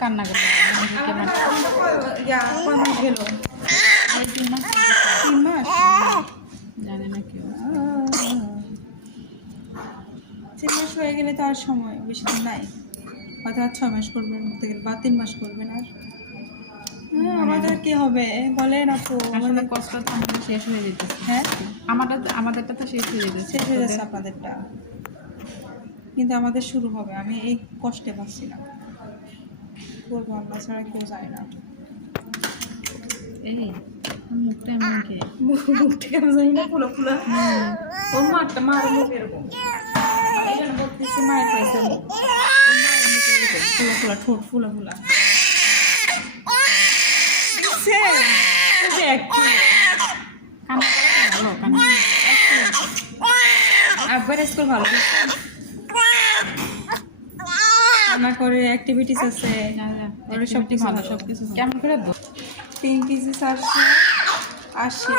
কান্না করতে গেল 3 মাস 3 মাস জানে না কেউ 3 মাস হয়ে গেলে তো আর সময় বেশি দিন নাই, হয়তো আর 6 মাস করবেন বা 3 মাস করবেন। আর আমাদের কি হবে বলেন আপু? আসলে কষ্ট তো আমাদের শেষ হয়ে যেতেছে। হ্যাঁ আমাদেরটা তো শেষ হয়ে যেতেছে, শেষ হয়ে যাচ্ছে আপনাদেরটা, কিন্তু আমাদের শুরু হবে। আমি এই কষ্টে পাচ্ছি না, বলবো আমরা ছাড়া কেউ যায় না। এই মুখটা এমন কে মুখটা কেমন জানি না, ফুলা ফুলা। ওর মারটা মার মুখ এরকম, এই জন্য বলতেছি মায়ের পাইছে মুখ, ওর মায়ের মুখ এরকম ফুলা ফুলা, ঠোঁট ফুলা ফুলা। ভালো কান্না আব্বার স্কুল ভালো রান্না করে, অ্যাক্টিভিটিস আছে, ওর সব কিছু ভালো। সবকিছু কেমন করে 3 কেজি 480